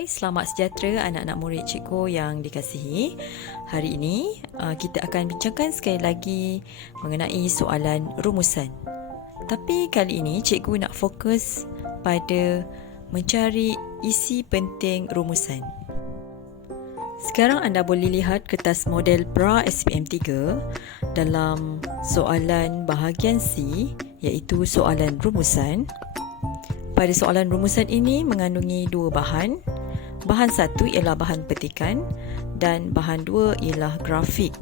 Hai, selamat sejahtera anak-anak murid cikgu yang dikasihi. Hari ini kita akan bincangkan sekali lagi mengenai soalan rumusan. Tapi kali ini cikgu nak fokus pada mencari isi penting rumusan. Sekarang anda boleh lihat kertas model pra SPM 3 dalam soalan bahagian C, iaitu soalan rumusan. Pada soalan rumusan ini mengandungi dua bahan. Bahan satu ialah bahan petikan dan bahan dua ialah grafik.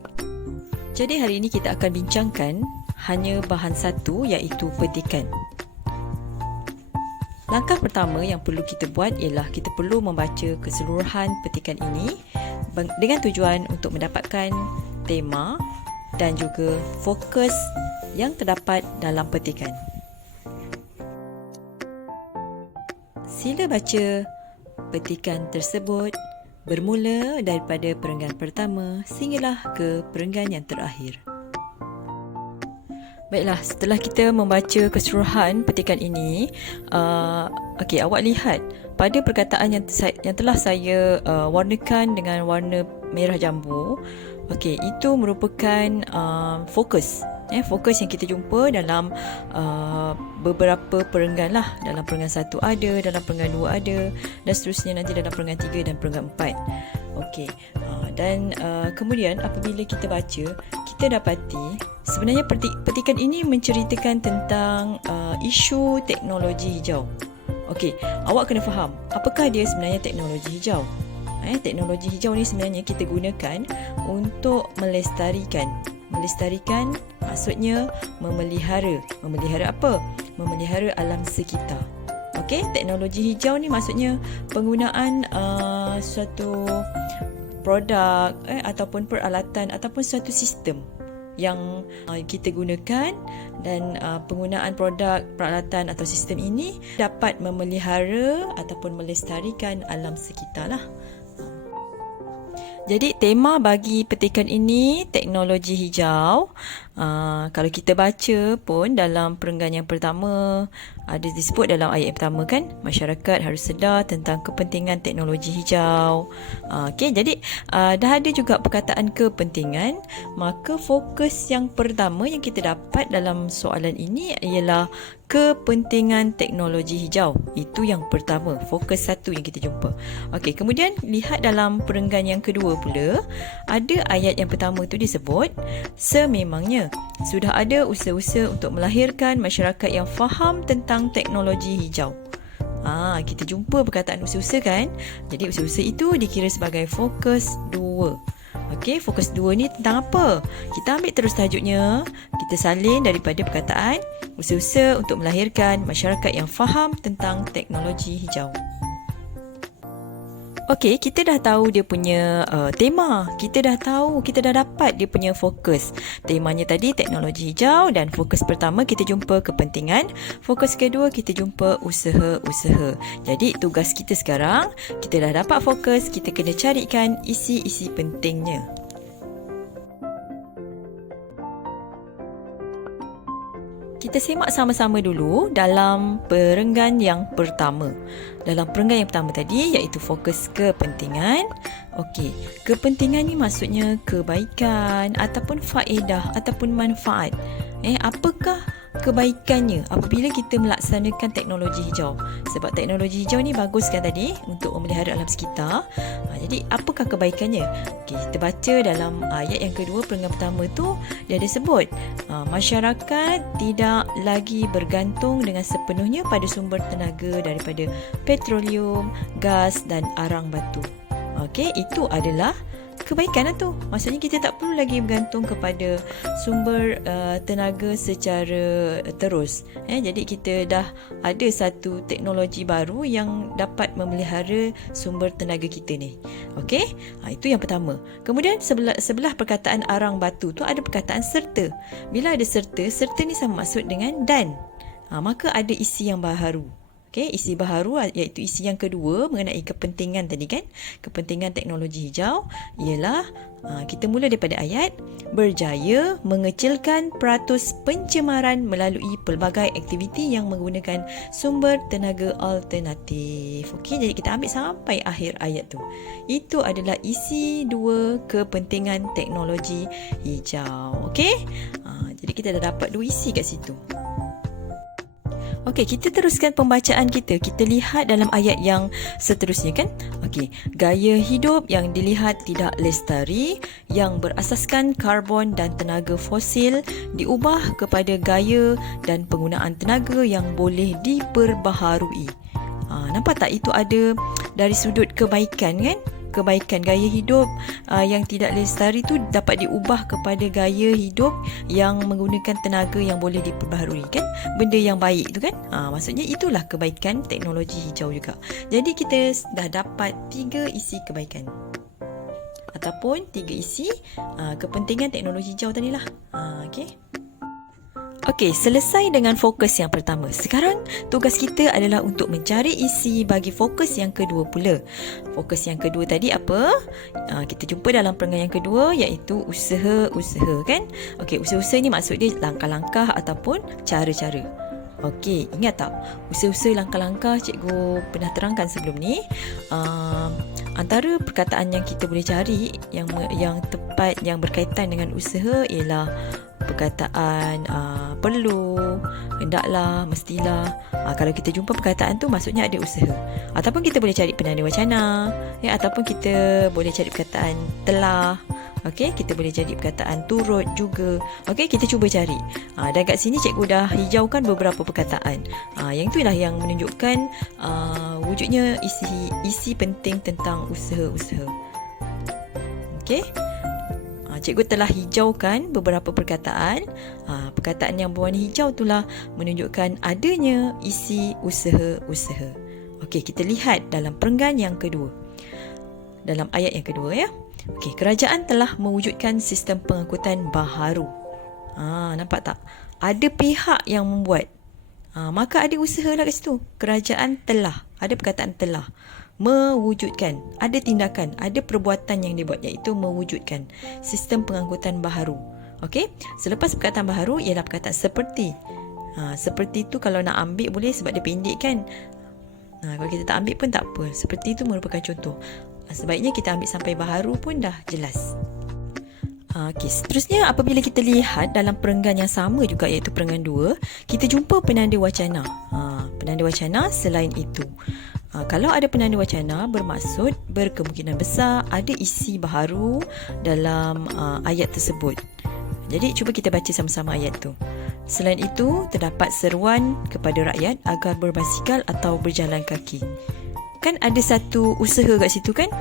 Jadi hari ini kita akan bincangkan hanya bahan satu, iaitu petikan. Langkah pertama yang perlu kita buat ialah kita perlu membaca keseluruhan petikan ini dengan tujuan untuk mendapatkan tema dan juga fokus yang terdapat dalam petikan. Sila baca petikan tersebut bermula daripada perenggan pertama sehinggalah ke perenggan yang terakhir. Baiklah, setelah kita membaca keseluruhan petikan ini, awak lihat pada perkataan yang telah saya warnakan dengan warna merah jambu, itu merupakan fokus. Fokus yang kita jumpa dalam beberapa perenggan lah. Dalam perenggan 1 ada, dalam perenggan 2 ada, dan seterusnya nanti dalam perenggan 3 dan perenggan 4. Kemudian apabila kita baca, kita dapati sebenarnya petikan ini menceritakan tentang isu teknologi hijau. Awak kena faham apakah dia sebenarnya teknologi hijau. Teknologi hijau ni sebenarnya kita gunakan untuk melestarikan maksudnya memelihara. Memelihara apa? Memelihara alam sekitar. Teknologi hijau ni maksudnya penggunaan suatu produk ataupun peralatan ataupun suatu sistem yang kita gunakan, dan penggunaan produk, peralatan atau sistem ini dapat memelihara ataupun melestarikan alam sekitar lah. Jadi tema bagi petikan ini teknologi hijau. Kalau kita baca pun dalam perenggan yang pertama ada disebut dalam ayat yang pertama kan, masyarakat harus sedar tentang kepentingan teknologi hijau. Jadi dah ada juga perkataan kepentingan, maka fokus yang pertama yang kita dapat dalam soalan ini ialah kepentingan teknologi hijau. Itu yang pertama, fokus satu yang kita jumpa. Kemudian lihat dalam perenggan yang kedua pula, ada ayat yang pertama itu disebut, sememangnya sudah ada usaha-usaha untuk melahirkan masyarakat yang faham tentang teknologi hijau. Kita jumpa perkataan usaha-usaha kan? Jadi usaha-usaha itu dikira sebagai fokus 2. Fokus 2 ni tentang apa? Kita ambil terus tajuknya, kita salin daripada perkataan usaha-usaha untuk melahirkan masyarakat yang faham tentang teknologi hijau. Kita dah tahu dia punya tema. Kita dah dapat dia punya fokus. Temanya tadi teknologi hijau, dan fokus pertama kita jumpa kepentingan, fokus kedua kita jumpa usaha-usaha. Jadi tugas kita sekarang, kita dah dapat fokus, kita kena carikan isi-isi pentingnya. Kita simak sama-sama dulu dalam perenggan yang pertama. Dalam perenggan yang pertama tadi, iaitu fokus kepentingan. Kepentingan ni maksudnya kebaikan ataupun faedah ataupun manfaat. Apakah kebaikannya apabila kita melaksanakan teknologi hijau? Sebab teknologi hijau ni bagus kan tadi untuk memelihara alam sekitar. Jadi apakah kebaikannya? Kita baca dalam ayat yang kedua perenggan pertama tu, dia ada sebut masyarakat tidak lagi bergantung dengan sepenuhnya pada sumber tenaga daripada petroleum, gas dan arang batu. Itu adalah kebaikan tu. Maksudnya kita tak perlu lagi bergantung kepada sumber tenaga secara terus. Jadi kita dah ada satu teknologi baru yang dapat memelihara sumber tenaga kita ni. Itu yang pertama. Kemudian sebelah perkataan arang batu tu ada perkataan serta. Bila ada serta ni sama maksud dengan dan. Maka ada isi yang baharu. Okey, isi baharu iaitu isi yang kedua mengenai kepentingan tadi kan. Kepentingan teknologi hijau ialah kita mula daripada ayat berjaya mengecilkan peratus pencemaran melalui pelbagai aktiviti yang menggunakan sumber tenaga alternatif. Okey, jadi kita ambil sampai akhir ayat tu. Itu adalah isi dua kepentingan teknologi hijau. Okey? Jadi kita dah dapat dua isi kat situ. Okey, kita teruskan pembacaan kita. Kita lihat dalam ayat yang seterusnya kan. Okey, gaya hidup yang dilihat tidak lestari yang berasaskan karbon dan tenaga fosil diubah kepada gaya dan penggunaan tenaga yang boleh diperbaharui. Nampak tak itu ada dari sudut kebaikan kan? Kebaikan gaya hidup yang tidak lestari tu dapat diubah kepada gaya hidup yang menggunakan tenaga yang boleh diperbaharui kan, benda yang baik tu kan. Maksudnya itulah kebaikan teknologi hijau juga. Jadi kita dah dapat 3 isi kebaikan ataupun 3 isi kepentingan teknologi hijau tadilah. Okey. Okey, selesai dengan fokus yang pertama. Sekarang tugas kita adalah untuk mencari isi bagi fokus yang kedua pula. Fokus yang kedua tadi apa? Kita jumpa dalam perenggan yang kedua iaitu usaha-usaha kan? Okey, usaha-usaha ni maksud dia langkah-langkah ataupun cara-cara. Okey, ingat tak? Usaha-usaha langkah-langkah cikgu pernah terangkan sebelum ni. Antara perkataan yang kita boleh cari yang tepat yang berkaitan dengan usaha ialah perkataan perlu, hendaklah, mestilah. Kalau kita jumpa perkataan tu maksudnya ada usaha. Ataupun kita boleh cari penanda wacana, ataupun kita boleh cari perkataan telah. Okey, kita boleh cari perkataan turut juga. Okey, kita cuba cari. Dan kat sini cikgu dah hijaukan beberapa perkataan. Yang itulah yang menunjukkan wujudnya isi penting tentang usaha-usaha. Okey. Cikgu telah hijaukan beberapa perkataan. Perkataan yang berwarna hijau itulah menunjukkan adanya isi usaha-usaha. Okey, kita lihat dalam perenggan yang kedua. Dalam ayat yang kedua ya. Okey, kerajaan telah mewujudkan sistem pengangkutan baharu. Nampak tak? Ada pihak yang membuat. Maka ada usaha lah kat situ. Kerajaan telah. Ada perkataan telah. Mewujudkan, ada tindakan, ada perbuatan yang dibuat iaitu mewujudkan sistem pengangkutan baharu. Okey, selepas perkataan baharu ialah perkataan seperti. Seperti tu kalau nak ambil boleh sebab dia pendek kan. Kalau kita tak ambil pun tak apa. Seperti itu merupakan contoh. Sebaiknya kita ambil sampai baharu pun dah jelas. Okey, seterusnya apabila kita lihat dalam perenggan yang sama juga iaitu perenggan 2, kita jumpa penanda wacana. Penanda wacana selain itu. Kalau ada penanda wacana bermaksud berkemungkinan besar ada isi baharu dalam ayat tersebut. Jadi cuba kita baca sama-sama ayat tu. Selain itu, terdapat seruan kepada rakyat agar berbasikal atau berjalan kaki. Kan ada satu usaha kat situ kan?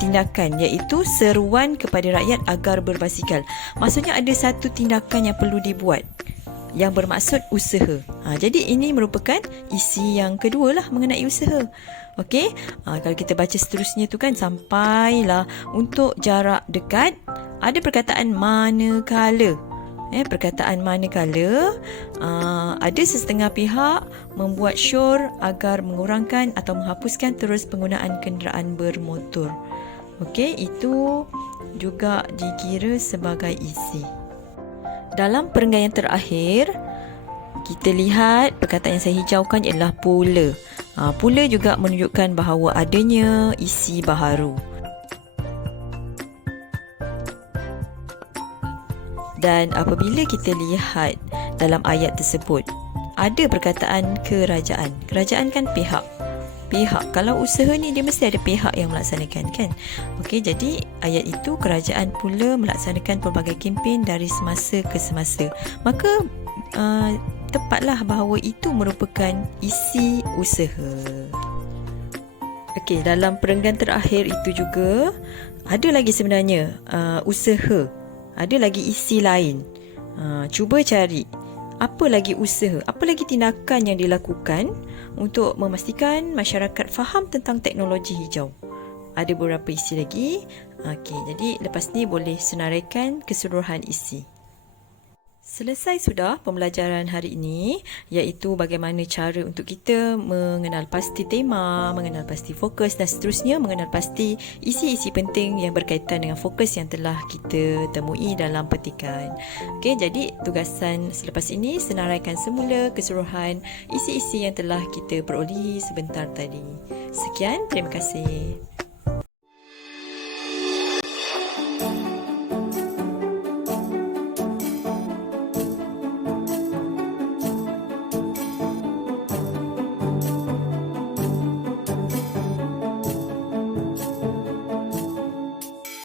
Tindakan iaitu seruan kepada rakyat agar berbasikal. Maksudnya ada satu tindakan yang perlu dibuat yang bermaksud usaha. Jadi ini merupakan isi yang kedua lah mengenai usaha. Okey, kalau kita baca seterusnya tu kan sampailah untuk jarak dekat ada perkataan manakala. Perkataan manakala ada sesetengah pihak membuat syur agar mengurangkan atau menghapuskan terus penggunaan kenderaan bermotor. Okey, itu juga dikira sebagai isi. Dalam perenggan yang terakhir, kita lihat perkataan yang saya hijaukan ialah pula. Pula juga menunjukkan bahawa adanya isi baharu. Dan apabila kita lihat dalam ayat tersebut, ada perkataan kerajaan. Kerajaan kan pihak. Kalau usaha ni dia mesti ada pihak yang melaksanakan kan. Okey, jadi ayat itu kerajaan pula melaksanakan pelbagai kempen dari semasa ke semasa. Maka tepatlah bahawa itu merupakan isi usaha. Okey, dalam perenggan terakhir itu juga ada lagi sebenarnya usaha. Ada lagi isi lain. Cuba cari apa lagi usaha, apa lagi tindakan yang dilakukan untuk memastikan masyarakat faham tentang teknologi hijau. Ada beberapa isi lagi. Okey, jadi lepas ni boleh senaraikan keseluruhan isi. Selesai sudah pembelajaran hari ini, iaitu bagaimana cara untuk kita mengenal pasti tema, mengenal pasti fokus dan seterusnya mengenal pasti isi-isi penting yang berkaitan dengan fokus yang telah kita temui dalam petikan. Okey, jadi tugasan selepas ini senaraikan semula keseluruhan isi-isi yang telah kita peroleh sebentar tadi. Sekian, terima kasih.